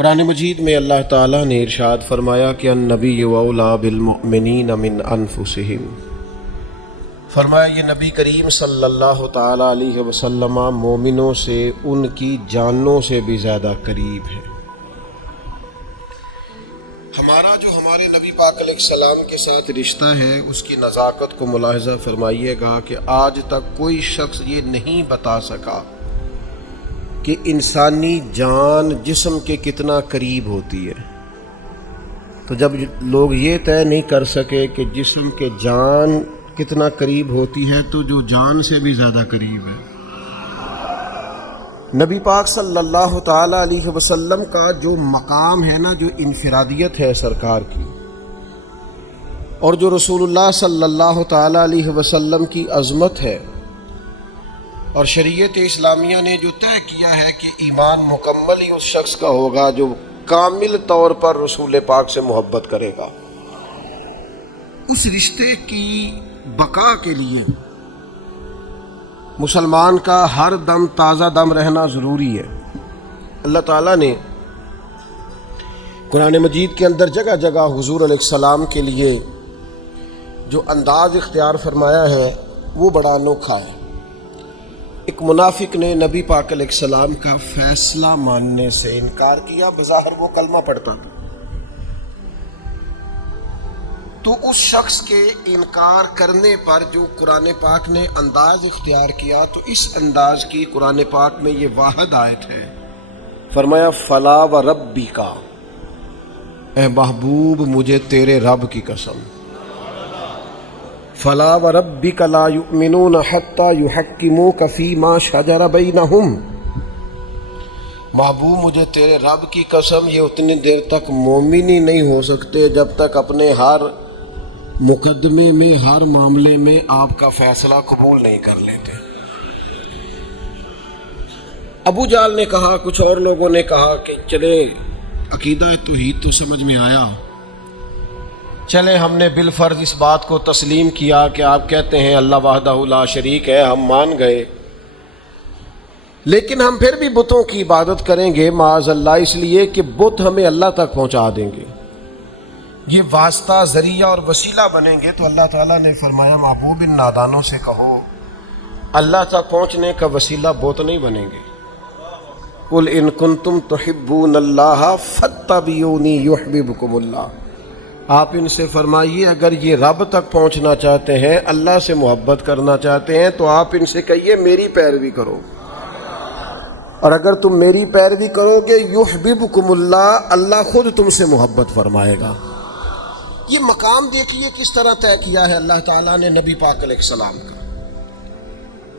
قرآن مجید میں اللہ تعالیٰ نے ارشاد فرمایا کہ النبی اولیٰ بالمؤمنین من انفسہم، فرمایا یہ نبی کریم صلی اللہ تعالیٰ علیہ وسلم مومنوں سے ان کی جانوں سے بھی زیادہ قریب ہے۔ ہمارا جو ہمارے نبی پاک علیہ السلام کے ساتھ رشتہ ہے اس کی نزاکت کو ملاحظہ فرمائیے گا کہ آج تک کوئی شخص یہ نہیں بتا سکا کہ انسانی جان جسم کے کتنا قریب ہوتی ہے۔ تو جب لوگ یہ طے نہیں کر سکے کہ جسم کے جان کتنا قریب ہوتی ہے تو جو جان سے بھی زیادہ قریب ہے۔ نبی پاک صلی اللہ تعالیٰ علیہ وسلم کا جو مقام ہے نا، جو انفرادیت ہے سرکار کی، اور جو رسول اللہ صلی اللہ تعالیٰ علیہ وسلم کی عظمت ہے، اور شریعت اسلامیہ نے جو طے کیا ہے کہ ایمان مکمل ہی اس شخص کا ہوگا جو کامل طور پر رسول پاک سے محبت کرے گا، اس رشتے کی بقا کے لیے مسلمان کا ہر دم تازہ دم رہنا ضروری ہے۔ اللہ تعالیٰ نے قرآن مجید کے اندر جگہ جگہ حضور علیہ السلام کے لیے جو انداز اختیار فرمایا ہے وہ بڑا انوکھا ہے۔ ایک منافق نے نبی پاک علیہ السلام کا فیصلہ ماننے سے انکار کیا، بظاہر وہ کلمہ پڑھتا تھا، تو اس شخص کے انکار کرنے پر جو قرآن پاک نے انداز اختیار کیا، تو اس انداز کی قرآن پاک میں یہ واحد آیت ہے، فرمایا فلا و ربی کا، اے محبوب مجھے تیرے رب کی قسم، فلا وربک لا یؤمنون حتی یحکموک فیما شجر بینہم، محبوب مجھے تیرے رب کی قسم یہ اتنی دیر تک مومن ہی نہیں ہو سکتے جب تک اپنے ہر مقدمے میں، ہر معاملے میں آپ کا فیصلہ قبول نہیں کر لیتے۔ ابو جہل نے کہا، کچھ اور لوگوں نے کہا کہ چلے عقیدہ توحید تو سمجھ میں آیا، چلے ہم نے بالفرض اس بات کو تسلیم کیا کہ آپ کہتے ہیں اللہ وحدہ لا شریک ہے، ہم مان گئے، لیکن ہم پھر بھی بتوں کی عبادت کریں گے معاذ اللہ، اس لیے کہ بت ہمیں اللہ تک پہنچا دیں گے، یہ واسطہ ذریعہ اور وسیلہ بنیں گے۔ تو اللہ تعالیٰ نے فرمایا محبوب ان نادانوں سے کہو اللہ تک پہنچنے کا وسیلہ بت نہیں بنیں گے، قل ان کنتم تحبون اللہ فاتبعونی یحببکم اللہ، آپ ان سے فرمائیے اگر یہ رب تک پہنچنا چاہتے ہیں، اللہ سے محبت کرنا چاہتے ہیں، تو آپ ان سے کہیے میری پیروی کرو، اور اگر تم میری پیروی کرو گے یحببکم اللہ، اللہ خود تم سے محبت فرمائے گا۔ یہ مقام دیکھیے کس طرح طے کیا ہے اللہ تعالیٰ نے نبی پاک علیہ السلام کا۔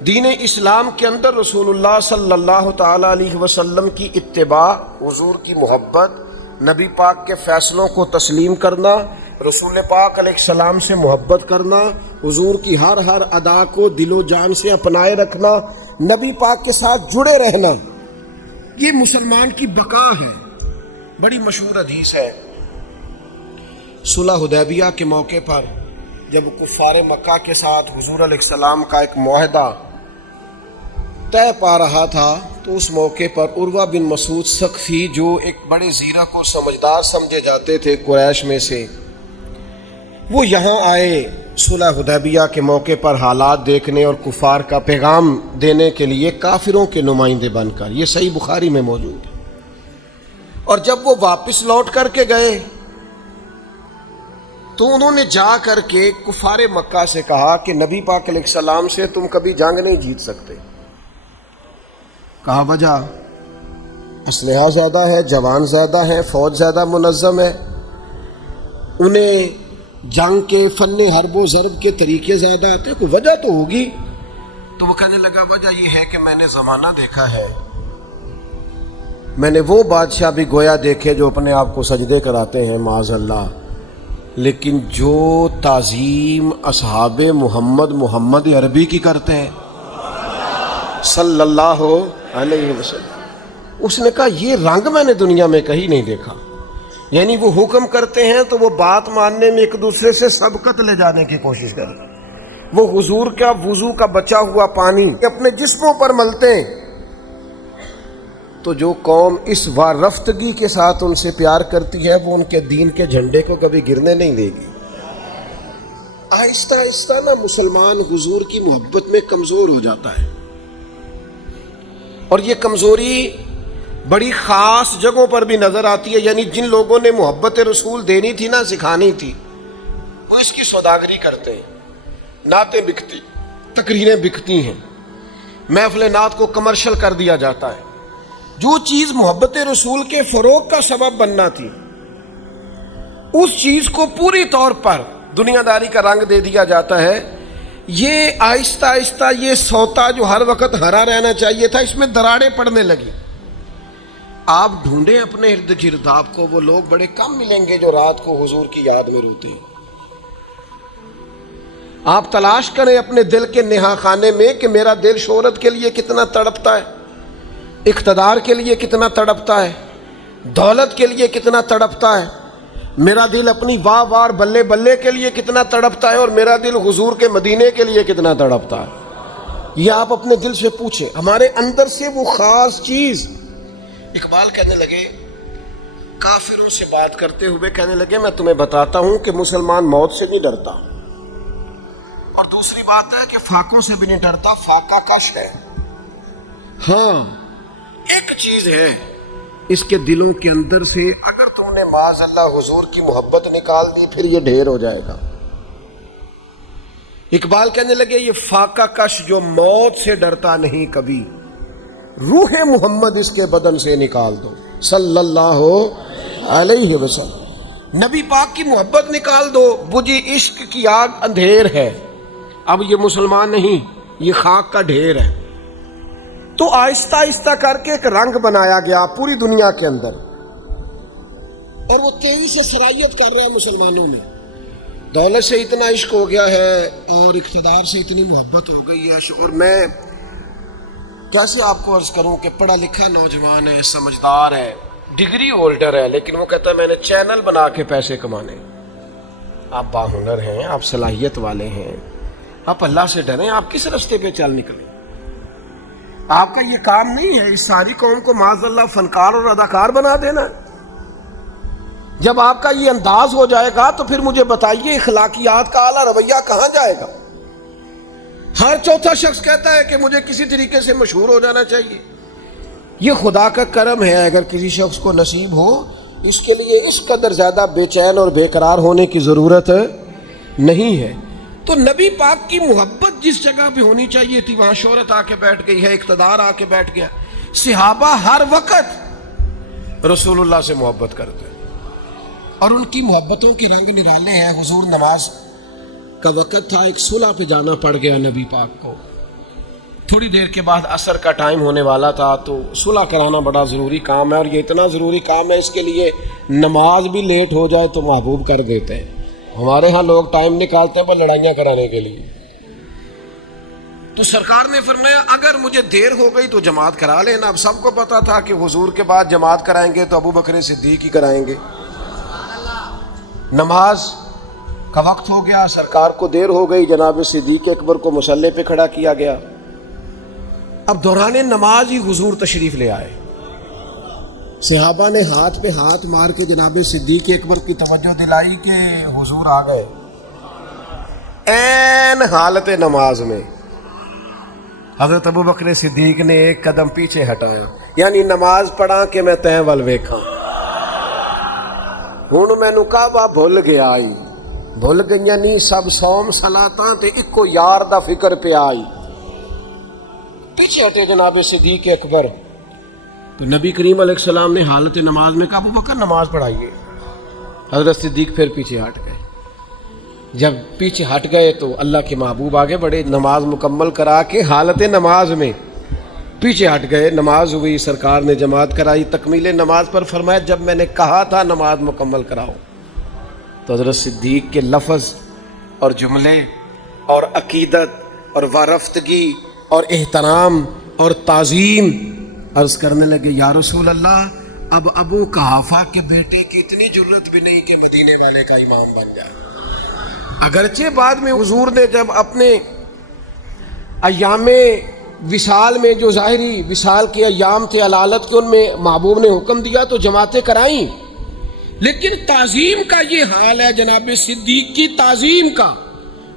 دین اسلام کے اندر رسول اللہ صلی اللہ تعالیٰ علیہ وسلم کی اتباع، حضور کی محبت، نبی پاک کے فیصلوں کو تسلیم کرنا، رسول پاک علیہ السلام سے محبت کرنا، حضور کی ہر ادا کو دل و جان سے اپنائے رکھنا، نبی پاک کے ساتھ جڑے رہنا، یہ مسلمان کی بقا ہے۔ بڑی مشہور حدیث ہے، صلح حدیبیہ کے موقع پر جب کفار مکہ کے ساتھ حضور علیہ السلام کا ایک معاہدہ طے پا رہا تھا، تو اس موقع پر عروہ بن مسعود ثقفی جو ایک بڑے زیرک و سمجھدار سمجھے جاتے تھے قریش میں سے، وہ یہاں آئے صلح حدیبیہ کے موقع پر حالات دیکھنے اور کفار کا پیغام دینے کے لیے کافروں کے نمائندے بن کر، یہ صحیح بخاری میں موجود ہے۔ اور جب وہ واپس لوٹ کر کے گئے تو انہوں نے جا کر کے کفار مکہ سے کہا کہ نبی پاک علیہ السلام سے تم کبھی جنگ نہیں جیت سکتے۔ کہا وجہ؟ اسلحہ زیادہ ہے، جوان زیادہ ہیں، فوج زیادہ منظم ہے، انہیں جنگ کے فن حرب و ضرب کے طریقے زیادہ آتے ہیں، کوئی وجہ تو ہوگی۔ تو وہ کہنے لگا وجہ یہ ہے کہ میں نے زمانہ دیکھا ہے، میں نے وہ بادشاہ بھی گویا دیکھے جو اپنے آپ کو سجدے کراتے ہیں معاذ اللہ، لیکن جو تعظیم اصحاب محمد عربی کی کرتے ہیں صلی اللہ علیہ وسلم، اس نے کہا یہ رنگ میں نے دنیا میں کہیں نہیں دیکھا۔ یعنی وہ حکم کرتے ہیں تو وہ بات ماننے میں ایک دوسرے سے سبقت لے جانے کی کوشش کرتے ہیں، وہ حضور کا وضو کا بچا ہوا پانی اپنے جسموں پر ملتے ہیں، تو جو قوم اس وارفتگی کے ساتھ ان سے پیار کرتی ہے وہ ان کے دین کے جھنڈے کو کبھی گرنے نہیں دے گی۔ آہستہ آہستہ نا مسلمان حضور کی محبت میں کمزور ہو جاتا ہے، اور یہ کمزوری بڑی خاص جگہوں پر بھی نظر آتی ہے، یعنی جن لوگوں نے محبت رسول دینی تھی نا، سکھانی تھی، وہ اس کی سوداگری کرتے ہیں، نعتیں بکتی، تقریریں بکتی ہیں، محفل نعت کو کمرشل کر دیا جاتا ہے۔ جو چیز محبت رسول کے فروغ کا سبب بننا تھی، اس چیز کو پوری طور پر دنیا داری کا رنگ دے دیا جاتا ہے۔ یہ آہستہ آہستہ یہ سوتا جو ہر وقت ہرا رہنا چاہیے تھا، اس میں دراڑیں پڑنے لگی۔ آپ ڈھونڈیں اپنے ارد گرد، آپ کو وہ لوگ بڑے کم ملیں گے جو رات کو حضور کی یاد میں روتے ہیں۔ آپ تلاش کریں اپنے دل کے نہا خانے میں کہ میرا دل شہرت کے لیے کتنا تڑپتا ہے، اقتدار کے لیے کتنا تڑپتا ہے، دولت کے لیے کتنا تڑپتا ہے، میرا دل اپنی واہ وار بلے بلے کے لیے کتنا تڑپتا ہے، اور میرا دل حضور کے مدینے کے لیے کتنا تڑپتا ہے۔ یہ آپ اپنے دل سے پوچھیں، ہمارے اندر سے وہ خاص چیز۔ اقبال کہنے لگے، کافروں سے بات کرتے ہوئے کہنے لگے، میں تمہیں بتاتا ہوں کہ مسلمان موت سے نہیں ڈرتا، اور دوسری بات ہے کہ فاقوں سے بھی نہیں ڈرتا، فاقہ کش ہے۔ ہاں ایک چیز ہے، اس کے دلوں کے اندر سے اگر تم نے معاذ اللہ حضور کی محبت نکال دی، پھر یہ ڈھیر ہو جائے گا۔ اقبال کہنے لگے، یہ فاقہ کش جو موت سے ڈرتا نہیں کبھی، روح محمد اس کے بدن سے نکال دو صلی اللہ علیہ وسلم۔ نبی پاک کی محبت نکال دو، بجھی عشق کی آگ اندھیر ہے، اب یہ مسلمان نہیں، یہ خاک کا ڈھیر ہے۔ تو آہستہ آہستہ کر کے ایک رنگ بنایا گیا پوری دنیا کے اندر، اور وہ تیزی سے سرایت کر رہا ہے مسلمانوں میں۔ دولت سے اتنا عشق ہو گیا ہے، اور اقتدار سے اتنی محبت ہو گئی ہے، اور میں کیسے آپ کو عرض کروں کہ پڑھا لکھا نوجوان ہے، سمجھدار ہے، ڈگری ہولڈر ہے، لیکن وہ کہتا ہے میں نے چینل بنا کے پیسے کمانے۔ آپ باہنر ہیں، آپ صلاحیت والے ہیں، آپ اللہ سے ڈریں، آپ کس راستے پہ چل نکلیں؟ آپ کا یہ کام نہیں ہے اس ساری قوم کو معاذ اللہ فنکار اور اداکار بنا دینا۔ جب آپ کا یہ انداز ہو جائے گا تو پھر مجھے بتائیے اخلاقیات کا اعلیٰ رویہ کہاں جائے گا؟ ہر چوتھا شخص کہتا ہے کہ مجھے کسی طریقے سے مشہور ہو جانا چاہیے۔ یہ خدا کا کرم ہے اگر کسی شخص کو نصیب ہو، اس کے لیے اس قدر زیادہ بے چین اور بے قرار ہونے کی ضرورت نہیں ہے۔ تو نبی پاک کی محبت جس جگہ پہ ہونی چاہیے تھی، وہاں شہرت آ کے بیٹھ گئی ہے، اقتدار آ کے بیٹھ گیا۔ صحابہ ہر وقت رسول اللہ سے محبت کرتے ہیں، اور ان کی محبتوں کے رنگ نرالے ہیں۔ حضور نماز کا وقت تھا، ایک صلح پہ جانا پڑ گیا نبی پاک کو، تھوڑی دیر کے بعد عصر کا ٹائم ہونے والا تھا، تو صلح کرانا بڑا ضروری کام ہے، اور یہ اتنا ضروری کام ہے اس کے لیے نماز بھی لیٹ ہو جائے تو محبوب کر دیتے ہیں۔ ہمارے ہاں لوگ ٹائم نکالتے ہیں وہ لڑائیاں کرانے کے لیے۔ تو سرکار نے فرمایا اگر مجھے دیر ہو گئی تو جماعت کرا لینا۔ اب سب کو پتا تھا کہ حضور کے بعد جماعت کرائیں گے تو ابو بکر صدیق ہی کرائیں گے۔ نماز کا وقت ہو گیا، سرکار کو دیر ہو گئی، جناب صدیق اکبر کو مصلی پہ کھڑا کیا گیا۔ اب دوران نماز ہی حضور تشریف لے آئے۔ صحابہ نے ہاتھ پہ ہاتھ مار کے جناب صدیق اکبر کی توجہ دلائی کہ حضور آ گئے، عین حالت نماز میں۔ حضرت ابو بکر صدیق نے ایک قدم پیچھے ہٹایا، یعنی نماز پڑھا کہ میں تیں ول ویکھاں، ہن مینوں کعبہ بھول گیا آئی، بھول گئیاں نہیں سب صوم صلاتاں تے اکو یار دا فکر پہ آئی۔ پیچھے ہٹے جناب صدیق اکبر، تو نبی کریم علیہ السلام نے حالت نماز میں کہا ابو بکر نماز پڑھائیے۔ حضرت صدیق پھر پیچھے ہٹ گئے۔ جب پیچھے ہٹ گئے تو اللہ کے محبوب آگے بڑے، نماز مکمل کرا کے حالت نماز میں پیچھے ہٹ گئے۔ نماز ہوئی، سرکار نے جماعت کرائی، تکمیل نماز پر فرمایا جب میں نے کہا تھا نماز مکمل کراؤ، تو حضرت صدیق کے لفظ اور جملے اور عقیدت اور وارفتگی اور احترام اور تعظیم، عرض کرنے لگے یا رسول اللہ اب ابو قحافہ کے بیٹے کی اتنی جرت بھی نہیں کہ مدینے والے کا امام بن جائے۔ اگرچہ بعد میں حضور نے جب اپنے ایام وصال میں جو ظاہری وصال کے ایام تھے علالت کے، ان میں محبوب نے حکم دیا تو جماعتیں کرائیں، لیکن تعظیم کا یہ حال ہے جناب صدیق کی تعظیم کا۔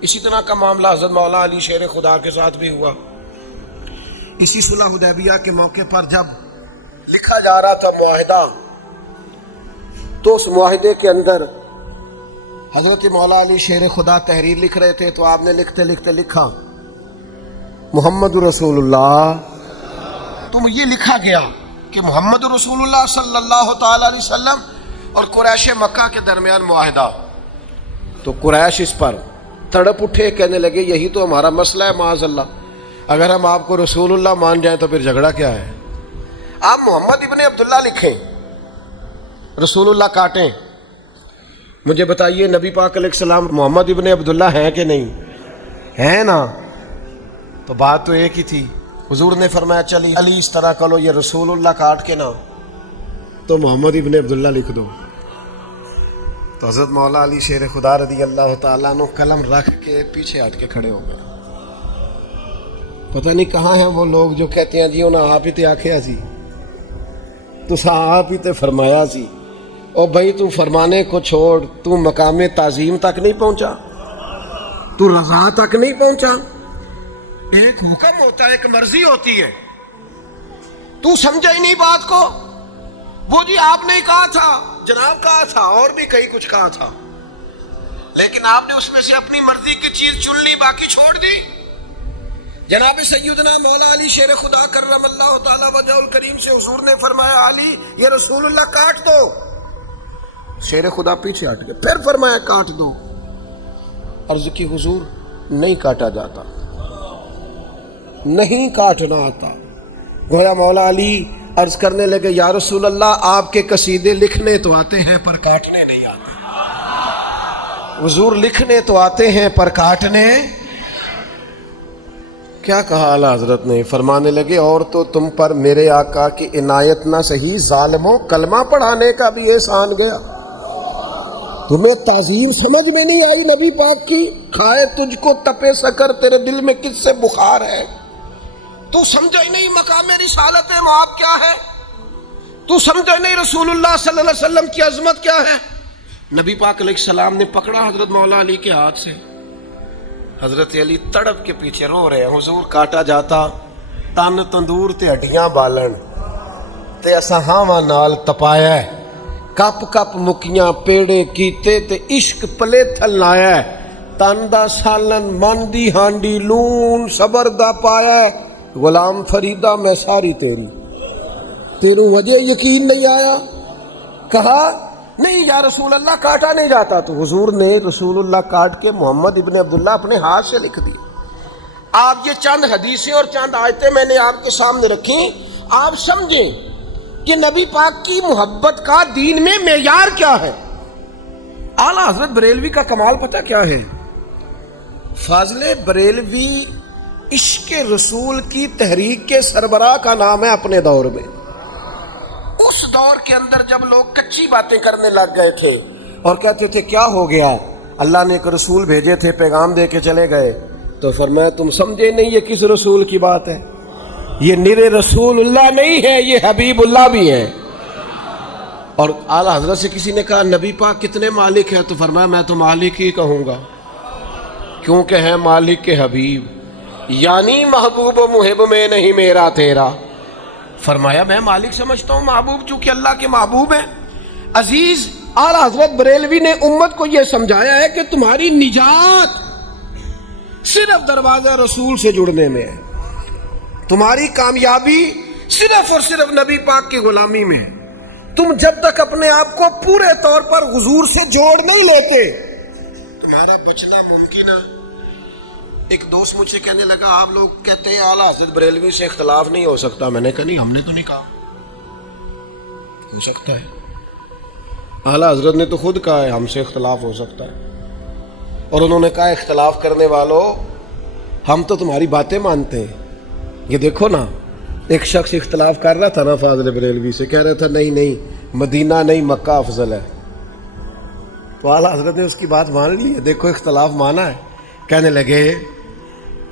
اسی طرح کا معاملہ حضرت مولا علی شیر خدا کے ساتھ بھی ہوا۔ اسی صلح حدیبیہ کے موقع پر جب لکھا جا رہا تھا معاہدہ، تو اس معاہدے کے اندر حضرت مولا علی شیر خدا تحریر لکھ رہے تھے، تو آپ نے لکھتے لکھتے لکھا محمد رسول اللہ، تو یہ لکھا گیا کہ محمد رسول اللہ صلی اللہ تعالی علیہ وسلم اور قریش مکہ کے درمیان معاہدہ۔ تو قریش اس پر تڑپ اٹھے، کہنے لگے یہی تو ہمارا مسئلہ ہے معاذ اللہ، اگر ہم آپ کو رسول اللہ مان جائیں تو پھر جھگڑا کیا ہے؟ آپ محمد ابن عبداللہ لکھیں، رسول اللہ کاٹیں۔ مجھے بتائیے نبی پاک علیہ السلام محمد ابن عبداللہ ہیں کہ نہیں ہیں؟ نا، تو بات تو ایک ہی تھی۔ حضور نے فرمایا چلی علی اس طرح کرو، یہ رسول اللہ کاٹ کے نا تو محمد ابن عبداللہ لکھ دو۔ تو حضرت مولا علی شیر خدا رضی اللہ تعالیٰ عنہ قلم رکھ کے پیچھے ہٹ کے کھڑے ہو گئے۔ پتہ نہیں کہاں ہیں وہ لوگ جو کہتے ہیں جی انہیں آپ ہی تے آکھیا سی، تو آپ ہی تے فرمایا سی۔ اور بھائی تو فرمانے کو چھوڑ، تو مقام تعظیم تک نہیں پہنچا، تو رضا تک نہیں پہنچا۔ ایک حکم ہوتا ہے، ایک مرضی ہوتی ہے، تو سمجھا ہی نہیں بات کو۔ وہ جی آپ نے کہا تھا، جناب کہا تھا، اور بھی کئی کچھ کہا تھا، لیکن آپ نے اس میں سے اپنی مرضی کی چیز چن لی، باقی چھوڑ دی۔ جناب سیدنا مولا علی شیر خدا کرم اللہ تعالی وجہ الکریم سے حضور نے فرمایا علی یہ رسول اللہ کاٹ دو۔ شیر خدا پیچھے ہٹ گئے، پھر فرمایا کاٹ دو۔ عرض کی حضور نہیں کاٹا جاتا، نہیں کاٹنا آتا۔ گویا مولا علی عرض کرنے لگے یا رسول اللہ آپ کے قصیدے لکھنے تو آتے ہیں پر کاٹنے نہیں آتے۔ حضور لکھنے تو آتے ہیں پر کاٹنے۔ کیا کہا اعلیٰ حضرت نے؟ فرمانے لگے اور تو تم پر میرے آقا کی عنایت نہ سہی، ظالموں کلمہ پڑھانے کا بھی احسان گیا۔ تمہیں تعظیم سمجھ میں نہیں آئی نبی پاک کی؟ کھائے تجھ کو تپے سکر، تیرے دل میں کس سے بخار ہے؟ تو سمجھا ہی نہیں مقام رسالت معاب کیا ہے؟ تو سمجھا نہیں رسول اللہ صلی اللہ علیہ وسلم کی عظمت کیا ہے؟ نبی پاک علیہ السلام نے پکڑا حضرت مولا علی کے ہاتھ سے، حضرت علی تڑپ کے پیچھے رو رہے ہیں۔ حضور کاٹا جاتا تن تندور تے ہڈیاں بالن تے اساں ہاواں نال تپایا ہے، کپ کپ مکیاں پیڑے کیتے تے عشق پلے تھل لایا ہے، تن دا سالن من دی ہانڈی لون صبر دا پایا ہے، غلام فریدہ میں ساری تیری، تیروں وجہ یقین نہیں آیا؟ کہا نہیں یا رسول اللہ کاٹا نہیں جاتا۔ تو حضور نے رسول اللہ کاٹ کے محمد ابن عبداللہ اپنے ہاتھ سے لکھ دی۔ آپ یہ چند حدیثیں اور چند آیتیں میں نے آپ کے سامنے رکھی، آپ سمجھیں کہ نبی پاک کی محبت کا دین میں معیار کیا ہے۔ اعلیٰ حضرت بریلوی کا کمال پتہ کیا ہے؟ فاضل بریلوی عشق رسول کی تحریک کے سربراہ کا نام ہے اپنے دور میں۔ اس دور کے اندر جب لوگ کچی باتیں کرنے لگ گئے تھے اور کہتے تھے کیا ہو گیا، اللہ نے ایک رسول بھیجے تھے پیغام دے کے چلے گئے، تو فرمایا تم سمجھے نہیں یہ کس رسول کی بات ہے، یہ نرے رسول اللہ نہیں ہے، یہ حبیب اللہ بھی ہے۔ اور اعلیٰ حضرت سے کسی نے کہا نبی پاک کتنے مالک ہے، تو فرمایا میں تو مالک ہی کہوں گا، کیونکہ ہے مالک کے حبیب، یعنی محبوب و محب میں نہیں میرا تیرا۔ فرمایا میں مالک سمجھتا ہوں محبوب چونکہ اللہ کے محبوب ہیں۔ عزیز اعلیٰ حضرت بریلوی نے امت کو یہ سمجھایا ہے کہ تمہاری نجات صرف دروازہ رسول سے جڑنے میں ہے، تمہاری کامیابی صرف اور صرف نبی پاک کی غلامی میں ہے۔ تم جب تک اپنے آپ کو پورے طور پر حضور سے جوڑ نہیں لیتے تمہارا بچنا ممکن ہے۔ ایک دوست مجھ سے کہنے لگا آپ لوگ کہتے ہیں اعلیٰ حضرت بریلوی سے اختلاف نہیں ہو سکتا، میں نے کہا نہیں ہم نے تو نہیں کہا، ہو سکتا ہے، اعلیٰ حضرت نے تو خود کہا ہے ہم سے اختلاف ہو سکتا ہے، اور انہوں نے کہا اختلاف کرنے والوں ہم تو تمہاری باتیں مانتے ہیں۔ یہ دیکھو نا، ایک شخص اختلاف کر رہا تھا نا فاضل بریلوی سے، کہہ رہا تھا نہیں مدینہ نہیں مکہ افضل ہے، تو اعلیٰ حضرت نے اس کی بات مان لی ہے، دیکھو اختلاف مانا ہے۔ کہنے لگے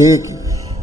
1।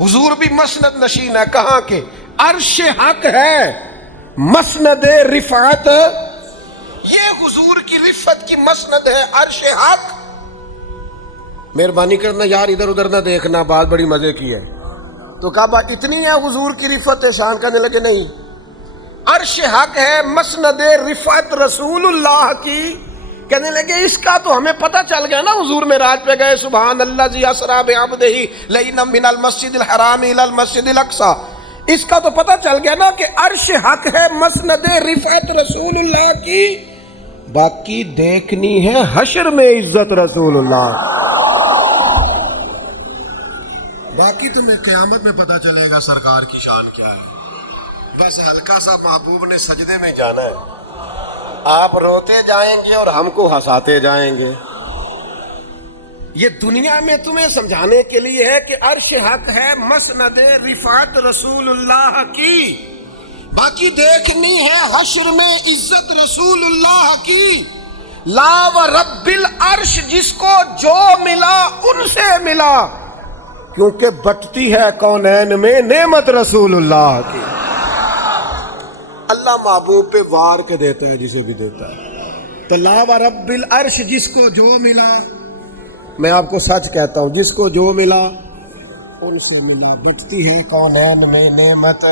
حضور بھی مسند نشین ہے، کہاں کے؟ عرش حق ہے، مسند رفعت، یہ حضور کی رفعت کی مسند ہے عرش حق۔ مہربانی کرنا یار ادھر ادھر نہ دیکھنا، بات بڑی مزے کی ہے۔ تو کہا بات اتنی ہے حضور کی رفعت شان؟ کرنے لگے نہیں، عرش حق ہے، مسند رفعت رسول اللہ کی۔ کہنے لگے اس کا تو ہمیں پتہ چل گیا نا، حضور معراج پہ گئے، سبحان اللہ ذی اسریٰ بعبدہ لیلا من المسجد الحرام الی المسجد الاقصی، اس کا تو پتہ چل گیا نا کہ عرش حق ہے، مسند رفعت رسول اللہ کی۔ باقی دیکھنی ہے حشر میں عزت رسول اللہ، باقی تمہیں قیامت میں پتہ چلے گا سرکار کی شان کیا ہے۔ بس ہلکا سا محبوب نے سجدے میں جانا ہے، آپ روتے جائیں گے اور ہم کو ہنساتے جائیں گے۔ یہ دنیا میں تمہیں سمجھانے کے لیے ہے کہ عرش حق ہے، مسند رفعت رسول اللہ کی۔ باقی دیکھنی ہے حشر میں عزت رسول اللہ کی۔ لا و رب العرش، جس کو جو ملا ان سے ملا، کیونکہ بٹتی ہے کونین میں نعمت رسول اللہ کی۔ اللہ محبوب پہ وار کے دیتا ہے جسے بھی دیتا ہے۔ تو لا و رب العرش، جس کو جو ملا، میں آپ کو سچ کہتا ہوں، جس کو جو ملا ان سے ملا، بٹتی ہے کونین میں نعمت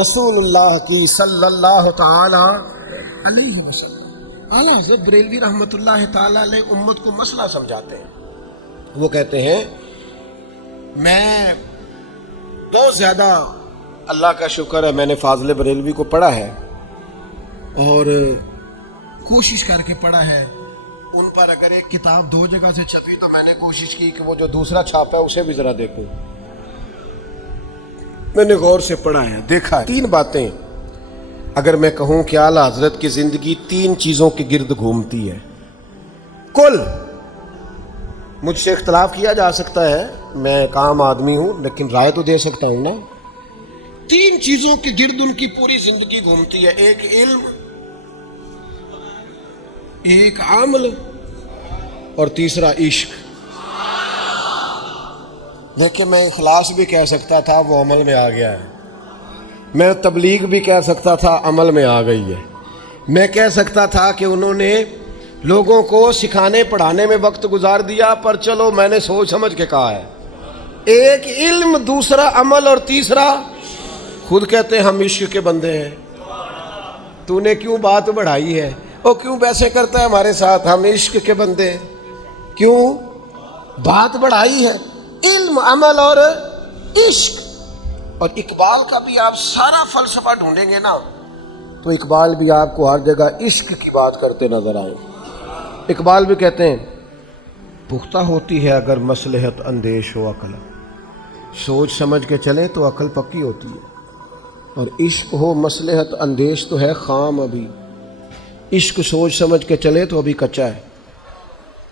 رسول اللہ کی صلی اللہ تعالی علیہ وسلم۔ اعلیٰ حضرت بریلوی رحمۃ اللہ تعالی علیہ امت کو مسئلہ سمجھاتے ہیں۔ وہ کہتے ہیں میں بہت زیادہ اللہ کا شکر ہے، میں نے فاضل بریلوی کو پڑھا ہے اور کوشش کر کے پڑھا ہے ان پر۔ اگر ایک کتاب دو جگہ سے چھپی تو میں نے کوشش کی کہ وہ جو دوسرا چھاپا ہے اسے بھی ذرا دیکھوں۔ میں نے غور سے پڑھا ہے، دیکھا ہے۔ تین باتیں اگر میں کہوں کہ اعلیٰ حضرت کی زندگی تین چیزوں کے گرد گھومتی ہے کل۔ مجھ سے اختلاف کیا جا سکتا ہے، میں ایک عام آدمی ہوں، لیکن رائے تو دے سکتا ہوں نا۔ تین چیزوں کے گرد ان کی پوری زندگی گھومتی ہے، ایک علم، ایک عمل اور تیسرا عشق۔ لیکن میں اخلاص بھی کہہ سکتا تھا، وہ عمل میں آ گیا ہے۔ میں تبلیغ بھی کہہ سکتا تھا، عمل میں آ گئی ہے۔ میں کہہ سکتا تھا کہ انہوں نے لوگوں کو سکھانے پڑھانے میں وقت گزار دیا، پر چلو میں نے سوچ سمجھ کے کہا ہے، ایک علم، دوسرا عمل اور تیسرا۔ خود کہتے ہیں ہم عشق کے بندے ہیں، تو نے کیوں بات بڑھائی ہے، اور کیوں ویسے کرتا ہے ہمارے ساتھ، ہم عشق کے بندے، کیوں بات بڑھائی ہے؟ علم، عمل اور عشق۔ اور اقبال کا بھی آپ سارا فلسفہ ڈھونڈیں گے نا تو اقبال بھی آپ کو ہر جگہ عشق کی بات کرتے نظر آئیں۔ اقبال بھی کہتے ہیں پختہ ہوتی ہے اگر مصلحت اندیش ہو عقل، سوچ سمجھ کے چلے تو عقل پکی ہوتی ہے، اور عشق ہو مصلحت اندیش تو ہے خام ابھی، عشق سوچ سمجھ کے چلے تو ابھی کچا ہے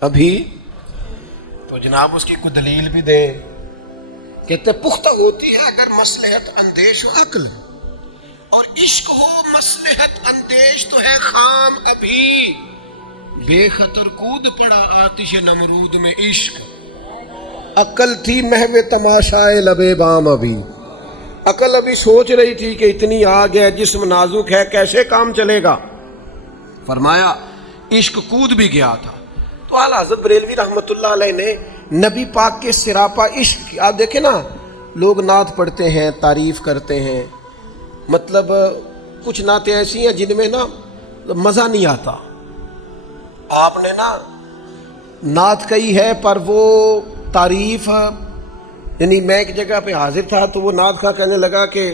ابھی۔ تو جناب اس کی کوئی دلیل بھی دے۔ کہتے پختہ ہوتی ہے اگر مصلحت اندیش ہو عقل، اور عشق ہو مصلحت اندیش تو ہے خام ابھی، بے خطر کود پڑا آتش نمرود میں عشق، عقل تھی محو تماشائے لبے بام ابھی۔ عقل ابھی سوچ رہی تھی کہ اتنی آگ ہے، جسم نازک ہے، کیسے کام چلے گا۔ فرمایا عشق کود بھی گیا تھا۔ تو اعلیٰ حضرت بریلوی رحمۃ اللہ علیہ نے نبی پاک کے سراپا عشق کی، آپ دیکھیں نا لوگ نعت پڑھتے ہیں، تعریف کرتے ہیں، مطلب کچھ نعتیں ایسی ہیں جن میں نا مزہ نہیں آتا۔ آپ نے نا نعت کہی ہے پر وہ تعریف، یعنی میں ایک جگہ پہ حاضر تھا تو وہ نعت کا کہنے لگا کہ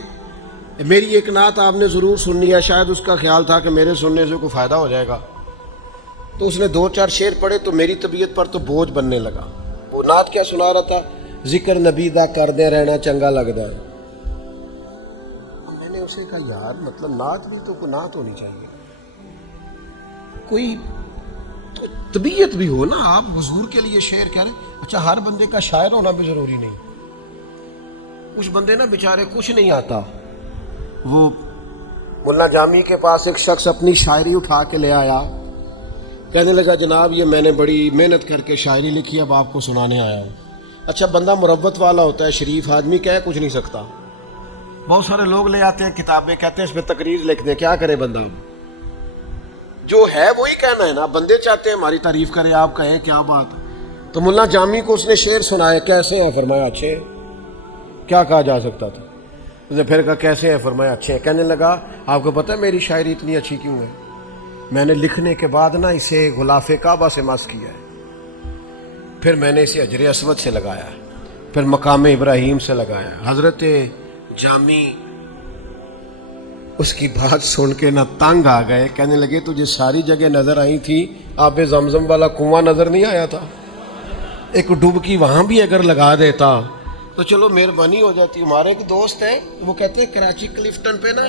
میری ایک نعت آپ نے ضرور سننی ہے، شاید اس کا خیال تھا کہ میرے سننے سے کوئی فائدہ ہو جائے گا، تو اس نے دو چار شعر پڑھے تو میری طبیعت پر تو بوجھ بننے لگا۔ وہ نعت کیا سنا رہا تھا؟ ذکر نبی دا کردے رہنا چنگا لگتا ہے۔ میں نے اسے کہا یار مطلب نعت بھی تو کوئی نعت ہونی چاہیے، کوئی تو طبیعت بھی ہو نا۔ آپ حضور کے لیے شعر کہہ رہے، اچھا ہر بندے کا شاعر ہونا بھی ضروری نہیں۔ کچھ بندے نا بیچارے کچھ نہیں آتا، وہ ملا جامی کے پاس ایک شخص اپنی شاعری اٹھا کے لے آیا، کہنے لگا جناب یہ میں نے بڑی محنت کر کے شاعری لکھی، اب آپ کو سنانے آیا ہوں۔ اچھا بندہ مروت والا ہوتا ہے، شریف آدمی، کہہ کچھ نہیں سکتا۔ بہت سارے لوگ لے آتے ہیں کتابیں، کہتے ہیں اس میں تقریر لکھ دیں، کیا کرے بندہ؟ جو ہے وہی کہنا ہے نا، بندے چاہتے ہیں ہماری تعریف کرے، آپ کہیں کیا بات۔ تو ملا جامی کو اس نے شعر سنایا، کیسے ہیں؟ فرمایا اچھے ہیں۔ کیا کہا جا سکتا تھا؟ اس نے پھر کہا کیسے ہیں؟ فرمایا اچھے ہیں۔ کہنے لگا آپ کو پتہ ہے میری شاعری اتنی اچھی کیوں ہے؟ میں نے لکھنے کے بعد نا اسے غلاف کعبہ سے مس کیا ہے، پھر میں نے اسے حجر اسود سے لگایا، پھر مقام ابراہیم سے لگایا۔ حضرت جامی اس کی بات سن کے نہ تنگ آ گئے، کہنے لگے تجھے ساری جگہ نظر آئی تھی، آب زمزم والا کنواں نظر نہیں آیا تھا؟ ایک ڈبکی وہاں بھی اگر لگا دیتا تو چلو مہربانی ہو جاتی۔ ہمارے ایک دوست ہیں، وہ کہتے ہیں کراچی کلفٹن پہ نا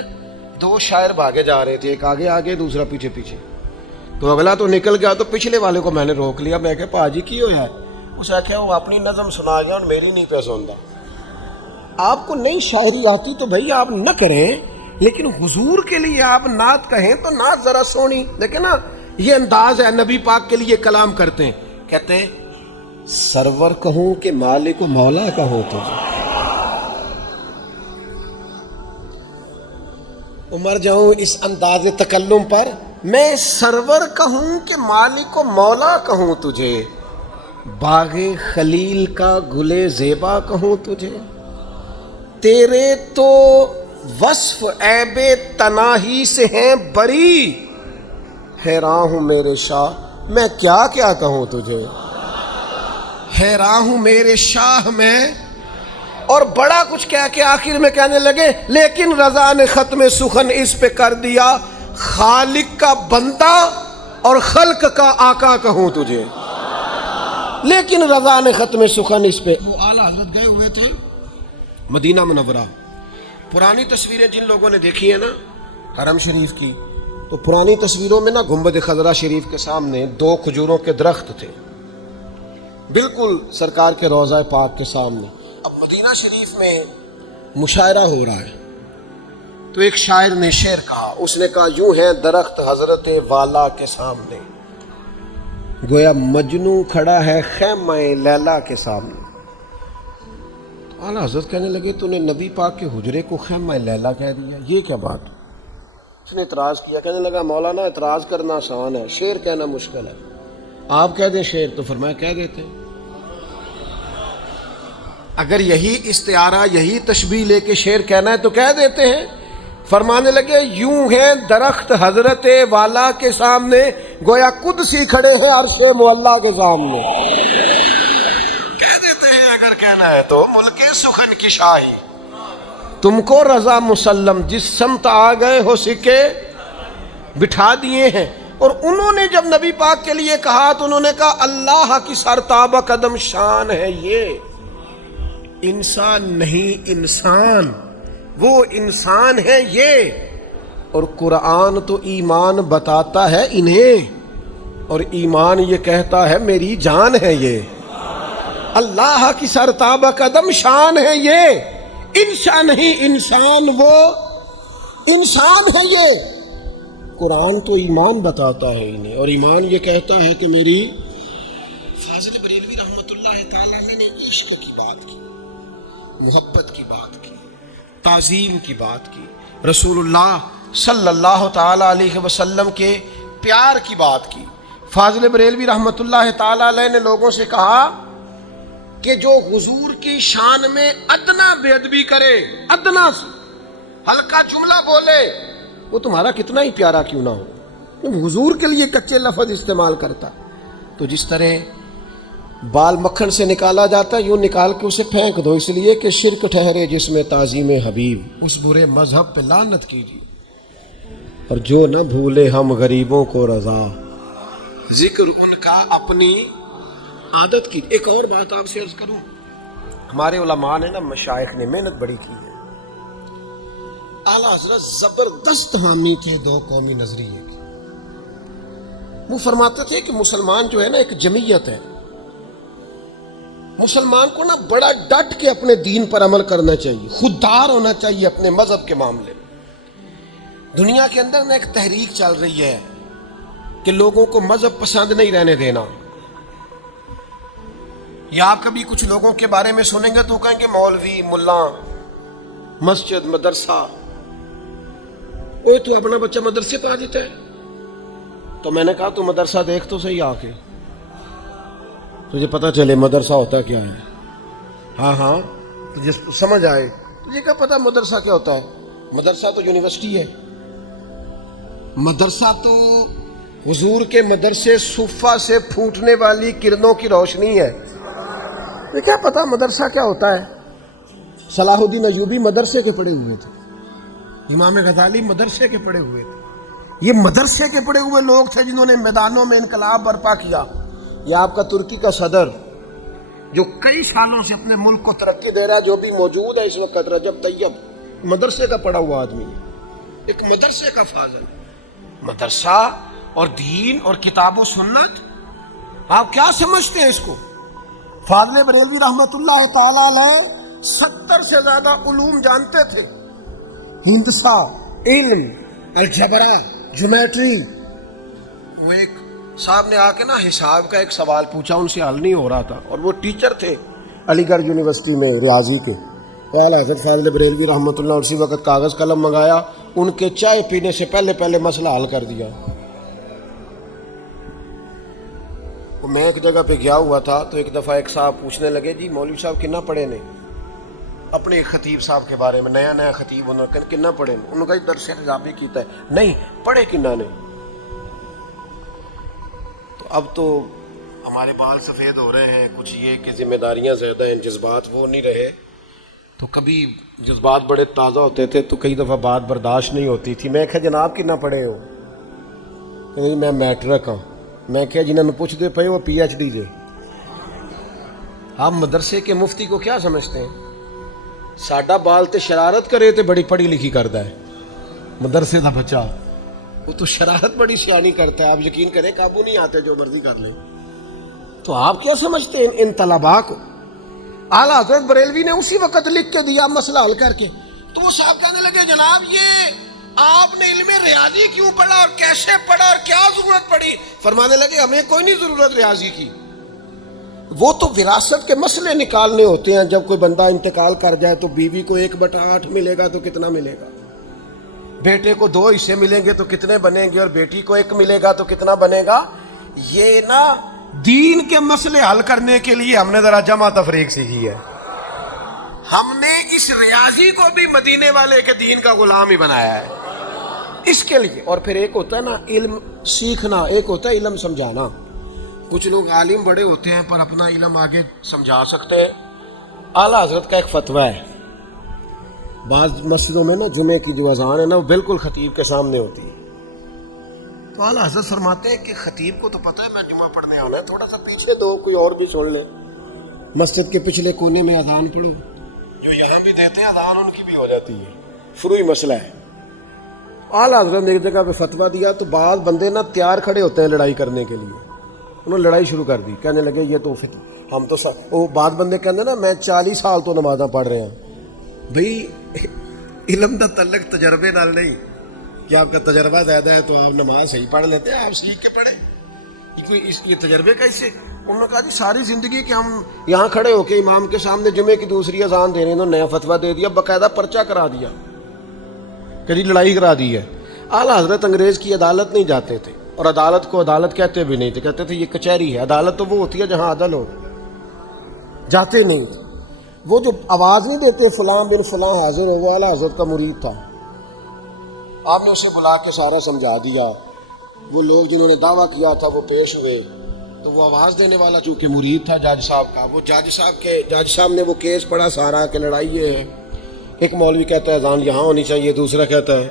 دو شاعر بھاگے جا رہے تھے، ایک آگے آگے دوسرا پیچھے پیچھے، تو اگلا تو نکل گیا تو پچھلے والے کو میں نے روک لیا۔ میں کہ پاجی کی ہوا ہے؟ اسے آخیا وہ اپنی نظم سنا گیا اور میری نہیں پہ سنتا۔ آپ کو نئی شاعری آتی تو بھائی آپ نہ کریں، لیکن حضور کے لیے آپ نعت کہیں تو نعت ذرا سونی، لیکن نا یہ انداز ہے نبی پاک کے لیے کلام کرتے ہیں، کہتے ہیں سرور کہوں کہ مالک و مولا کہوں تجھے، مر جاؤں اس انداز تکلم پر، میں سرور کہوں کہ مالک و مولا کہوں تجھے، باغ خلیل کا گلے زیبا کہوں تجھے، تیرے تو وصف عیب تناہی سے ہیں بری، حیران ہوں میرے شاہ میں کیا کیا کہوں تجھے، حیران ہوں میرے شاہ میں، اور بڑا کچھ کہہ کے آخر میں کہنے لگے لیکن رضا نے ختم سخن اس پہ کر دیا، خالق کا بندہ اور خلق کا آقا کہوں تجھے، لیکن رضا نے ختم سخن اس پہ۔ وہ اعلیٰ حضرت گئے ہوئے تھے مدینہ منورہ، پرانی تصویریں جن لوگوں نے دیکھی ہیں نا حرم شریف کی، تو پرانی تصویروں میں نا گنبد خضرا شریف کے سامنے دو کھجوروں کے درخت تھے، بالکل سرکار کے روضہ پاک کے سامنے۔ اب مدینہ شریف میں مشاعرہ ہو رہا ہے، تو ایک شاعر نے شعر کہا، اس نے کہا یوں ہے درخت حضرت والا کے سامنے، گویا مجنوں کھڑا ہے خیمہ لیلا کے سامنے۔ تو اعلیٰ حضرت کہنے لگے تو نے نبی پاک کے حجرے کو خیمہ لیلا کہہ دیا، یہ کیا بات؟ اس نے اعتراض کیا، کہنے لگا مولانا اعتراض کرنا آسان ہے، شعر کہنا مشکل ہے، آپ کہہ دیں شعر، تو فرمایا کہہ دیتے، اگر یہی استعارہ یہی تشبیہ لے کے شعر کہنا ہے تو کہہ دیتے ہیں۔ فرمانے لگے یوں ہے درخت حضرت والا کے سامنے، گویا قدسی کھڑے ہیں عرش معلیٰ کے سامنے، کہہ دیتے ہیں اگر کہنا ہے تو، ملک سخن کی شاہی تم کو رضا مسلم، جس سمت آ گئے ہو سکے بٹھا دیے ہیں۔ اور انہوں نے جب نبی پاک کے لیے کہا تو انہوں نے کہا اللہ کی سرتابہ قدم شان ہے یہ، انسان نہیں انسان، وہ انسان ہے یہ، اور قرآن تو ایمان بتاتا ہے انہیں، اور ایمان یہ کہتا ہے میری جان ہے یہ، اللہ کی سرتابہ قدم شان ہے یہ، انسان نہیں انسان وہ انسان ہے یہ، قرآن تو ایمان بتاتا ہے انہیں، اور ایمان یہ کہتا ہے کہ میری۔ فاضل بریلوی رحمۃ اللہ تعالیٰ نے عشق کی بات کی، محبت کی بات کی، تعظیم کی بات کی، رسول اللہ صلی اللہ تعالیٰ علیہ وسلم کے پیار کی بات کی۔ فاضل بریلوی رحمۃ اللہ تعالیٰ علیہ نے لوگوں سے کہا کہ جو حضور کی شان میں ادنا بے ادبی کرے، ادنا سے ہلکا جملہ بولے، وہ تمہارا کتنا ہی پیارا کیوں نہ ہو، تم حضور کے لیے کچے لفظ استعمال کرتا، تو جس طرح بال مکھن سے نکالا جاتا ہے یوں نکال کے اسے پھینک دو، اس لیے کہ شرک ٹھہرے جس میں تعظیم حبیب، اس برے مذہب پہ لعنت کیجیے، اور جو نہ بھولے ہم غریبوں کو رضا، ذکر ان کا اپنی عادت کی۔ ایک اور بات آپ سے عرض کروں، ہمارے علماء نے نا مشائخ نے محنت بڑی کی ہے، اعلیٰ حضرت زبردست حامی تھے دو قومی نظریے کے۔ وہ فرماتے تھے کہ مسلمان جو ہے نا ایک جمعیت ہے، مسلمان کو نا بڑا ڈٹ کے اپنے دین پر عمل کرنا چاہیے، خوددار ہونا چاہیے اپنے مذہب کے معاملے میں۔ دنیا کے اندر نا ایک تحریک چل رہی ہے کہ لوگوں کو مذہب پسند نہیں رہنے دینا. یا آپ کبھی کچھ لوگوں کے بارے میں سنیں گے تو کہیں گے مولوی، ملا، مسجد، مدرسہ. اوے تو اپنا بچہ مدرسے پا دیتا ہے. تو میں نے کہا تو مدرسہ دیکھ تو صحیح آ کے، تجھے پتہ چلے مدرسہ ہوتا کیا ہے. ہاں تجھے سمجھ آئے. تجھے کیا پتہ مدرسہ کیا ہوتا ہے؟ مدرسہ تو یونیورسٹی ہے. مدرسہ تو حضور کے مدرسے صفہ سے پھوٹنے والی کرنوں کی روشنی ہے. یہ کیا پتہ مدرسہ کیا ہوتا ہے؟ صلاح الدین ایوبی مدرسے کے پڑھے ہوئے تھے، امام غزالی مدرسے کے پڑھے ہوئے تھے. یہ مدرسے کے پڑھے ہوئے لوگ تھے جنہوں نے میدانوں میں انقلاب برپا کیا. یہ آپ کا ترکی کا صدر جو کئی سالوں سے اپنے ملک کو ترقی دے رہا ہے، جو بھی موجود ہے اس وقت، رجب طیب، مدرسے کا پڑھا ہوا آدمی، ایک مدرسے کا فاضل. مدرسہ اور دین اور کتاب و سنت، آپ کیا سمجھتے ہیں اس کو؟ فاضل بریلوی رحمت اللہ تعالی علیہ 70 سے زیادہ علوم جانتے تھے. ہندسہ، علم، الجبرا، جیومیٹری. وہ ایک صاحب نے آ کے نا حساب کا ایک سوال پوچھا، ان سے حل نہیں ہو رہا تھا، اور وہ ٹیچر تھے علی گڑھ یونیورسٹی میں ریاضی کے. اعلیٰ حضرت فاضل بریلوی رحمۃ اللہ اسی وقت کاغذ قلم منگایا، ان کے چائے پینے سے پہلے مسئلہ حل کر دیا. میں ایک جگہ پہ گیا ہوا تھا تو ایک دفعہ ایک صاحب پوچھنے لگے، جی مولوی صاحب کتنا پڑھے نے؟ اپنے ایک خطیب صاحب کے بارے میں، نیا خطیب انہوں نے کتنا پڑھے؟ انہوں نے کہا درس حجابی کیتا ہے. نہیں پڑھے کنا نے؟ تو اب تو ہمارے بال سفید ہو رہے ہیں، کچھ یہ کہ ذمہ داریاں زیادہ ہیں، جذبات وہ نہیں رہے. تو کبھی جذبات بڑے تازہ ہوتے تھے تو کئی دفعہ بات برداشت نہیں ہوتی تھی. میں کہا جناب کتنا پڑھے ہو؟ کہ میں میٹرک ہوں. میں کہا جنہوں نے پوچھ دے پے وہ پی ایچ ڈی دے. آپ مدرسے کے مفتی کو کیا سمجھتے ہیں؟ ساڈا بال تے شرارت کرے تے بڑی پڑھی لکھی کرتا ہے. مدرسے کا بچہ وہ تو شرارت بڑی سیانی کرتا ہے. آپ یقین کریں قابو نہیں آتے، جو مرضی کر لیں. تو آپ کیا سمجھتے ہیں ان طلباء کو؟ اعلیٰ حضرت بریلوی نے اسی وقت لکھ کے دیا مسئلہ حل کر کے. تو وہ صاحب کہنے لگے جناب یہ آپ نے علم ریاضی کیوں پڑھا اور کیسے پڑھا اور کیا ضرورت پڑی؟ فرمانے لگے ہمیں کوئی نہیں ضرورت ریاضی کی، وہ تو وراثت کے مسئلے نکالنے ہوتے ہیں. جب کوئی بندہ انتقال کر جائے تو بیوی کو 1/8 ملے گا تو کتنا ملے گا، بیٹے کو 2 حصے ملیں گے تو کتنے بنیں گے، اور بیٹی کو 1 ملے گا تو کتنا بنے گا. یہ نا دین کے مسئلے حل کرنے کے لیے ہم نے ذرا جمع تفریق سیکھی ہے. ہم نے اس ریاضی کو بھی مدینے والے کے دین کا غلام ہی بنایا ہے اس کے لیے. اور پھر ایک ہوتا ہے نا علم سیکھنا، ایک ہوتا ہے علم سمجھانا. کچھ لوگ عالم بڑے ہوتے ہیں پر اپنا علم آگے سمجھا سکتے ہیں. اعلیٰ حضرت کا ایک فتویٰ ہے، بعض مسجدوں میں نا جمعے کی جو اذان ہے نا وہ بالکل خطیب کے سامنے ہوتی ہے. تو اعلیٰ حضرت فرماتے ہیں کہ خطیب کو تو پتہ ہے میں جمعہ پڑھنے آنا ہے، تھوڑا سا پیچھے دو کوئی اور بھی سن لے. مسجد کے پچھلے کونے میں اذان پڑھو، جو یہاں بھی دیتے ہیں اذان ان کی بھی ہو جاتی ہے. فروئی مسئلہ ہے. اعلیٰ حضرت نے ایک جگہ پہ فتویٰ دیا تو بعض بندے نا تیار کھڑے ہوتے ہیں لڑائی کرنے کے لیے. انہوں نے لڑائی شروع کر دی، کہنے لگے یہ تو ہم تو وہ بعض بندے کہتے ہیں نا میں 40 سال تو نمازاں پڑھ رہے ہیں. بھئی علم دا تعلق تجربے نال نہیں کہ آپ کا تجربہ زیادہ ہے تو آپ نماز صحیح پڑھ لیتے ہیں، آپ سیکھ کے پڑھیں. یہ تجربے کا اس سے انہوں نے کہا جی ساری زندگی کہ ہم یہاں کھڑے ہو کے امام کے سامنے جمعے کی دوسری اذان دے رہے ہیں. انہوں نے نیا فتویٰ دے دیا، باقاعدہ پرچہ کرا دیا کہ جی لڑائی کرا دی ہے. اعلیٰ حضرت انگریز کی عدالت نہیں جاتے تھے، اور عدالت کو عدالت کہتے بھی نہیں تھے، کہتے تھے یہ کچہری ہے. عدالت تو وہ ہوتی ہے جہاں عدل ہو. جاتے نہیں تھے. وہ جو آواز نہیں دیتے فلاں بن فلاں حاضر ہو، وہ اعلیٰ حضرت کا مرید تھا. آپ نے اسے بلا کے سارا سمجھا دیا. وہ لوگ جنہوں نے دعویٰ کیا تھا وہ پیش ہوئے. تو وہ آواز دینے والا چونکہ مرید تھا جج صاحب کا، وہ جج صاحب نے وہ کیس پڑھا سارا کہ لڑائی یہ ہے. ایک مولوی کہتا ہے اذان یہاں ہونی چاہیے، دوسرا کہتا ہے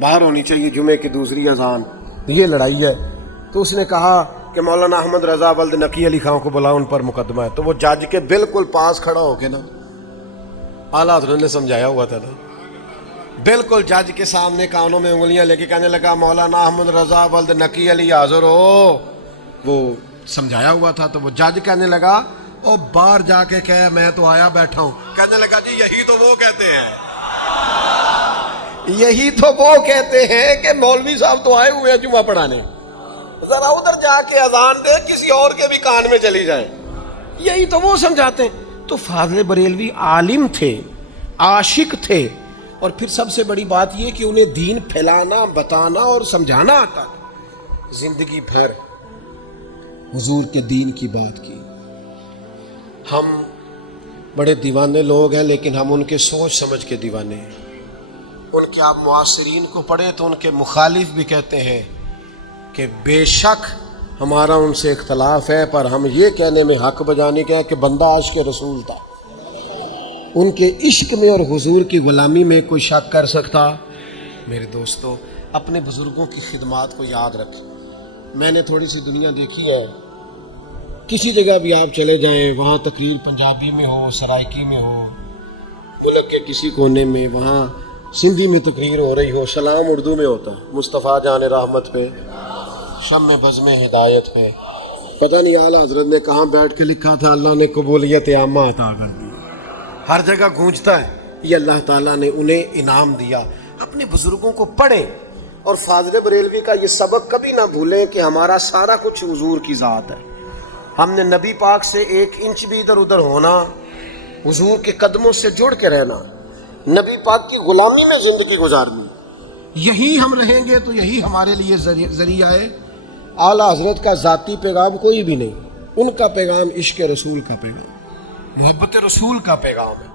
باہر ہونی چاہیے جمعے کی دوسری اذان، یہ لڑائی ہے. تو اس نے کہا کہ مولانا احمد رضا ولد نقی علی خان کو بلا، ان پر مقدمہ ہے. تو وہ جج کے بالکل پاس کھڑا ہو کے نا اعلیٰ حضرت نے سمجھایا ہوا تھا نا، بالکل جج کے سامنے کانوں میں انگلیاں لے کے کہنے لگا مولانا احمد رضا ولد نقی علی حاضر ہو. وہ سمجھایا ہوا تھا. تو وہ جج کہنے لگا او باہر جا کے کہے میں تو آیا بیٹھا ہوں. کہنے لگا جی یہی تو وہ کہتے ہیں، یہی تو وہ کہتے ہیں کہ مولوی صاحب تو آئے ہوئے ہیں جمعہ پڑھانے. ذرا ادھر جا کے اذان دے، کسی اور کے بھی کان میں چلی جائے، یہی تو وہ سمجھاتے ہیں۔ تو فاضل بریلوی عالم تھے، عاشق تھے، اور پھر سب سے بڑی بات یہ کہ انہیں دین پھیلانا، بتانا اور سمجھانا آتا تھا۔ زندگی بھر حضور کے دین کی بات کی۔ ہم بڑے دیوانے لوگ ہیں، لیکن ہم ان کے سوچ سمجھ کے دیوانے ہیں۔ ان کے آپ معاصرین کو پڑھیں تو ان کے مخالف بھی کہتے ہیں کہ بے شک ہمارا ان سے اختلاف ہے، پر ہم یہ کہنے میں حق بجانے کے ہیں کہ بندہ عاشق رسول تھا۔ ان کے عشق میں اور حضور کی غلامی میں کوئی شک کر سکتا؟ میرے دوستو، اپنے بزرگوں کی خدمات کو یاد رکھیں۔ میں نے تھوڑی سی دنیا دیکھی ہے، کسی جگہ بھی آپ چلے جائیں، وہاں تقریر پنجابی میں ہو، سرائکی میں ہو، ملک کے کسی کونے میں، وہاں سندھی میں تقریر ہو رہی ہو، سلام اردو میں ہوتا ہے، مصطفیٰ جان رحمت پہ، شم بزم ہدایت پہ۔ پتہ نہیں اعلیٰ حضرت نے کہاں بیٹھ کے لکھا تھا، اللہ نے قبولیت عامہ عطا کر دی، ہر جگہ گونجتا ہے، یہ اللہ تعالیٰ نے انہیں انعام دیا۔ اپنے بزرگوں کو پڑھیں، اور فاضل بریلوی کا یہ سبق کبھی نہ بھولیں کہ ہمارا سارا کچھ حضور کی ذات ہے۔ ہم نے نبی پاک سے 1 انچ بھی ادھر ادھر ہونا، حضور کے قدموں سے جڑ کے رہنا، نبی پاک کی غلامی میں زندگی گزارنی، یہی ہم رہیں گے تو یہی ہمارے لیے ذریعہ ہے۔ اعلیٰ حضرت کا ذاتی پیغام کوئی بھی نہیں، ان کا پیغام عشق رسول کا پیغام، محبت رسول کا پیغام ہے۔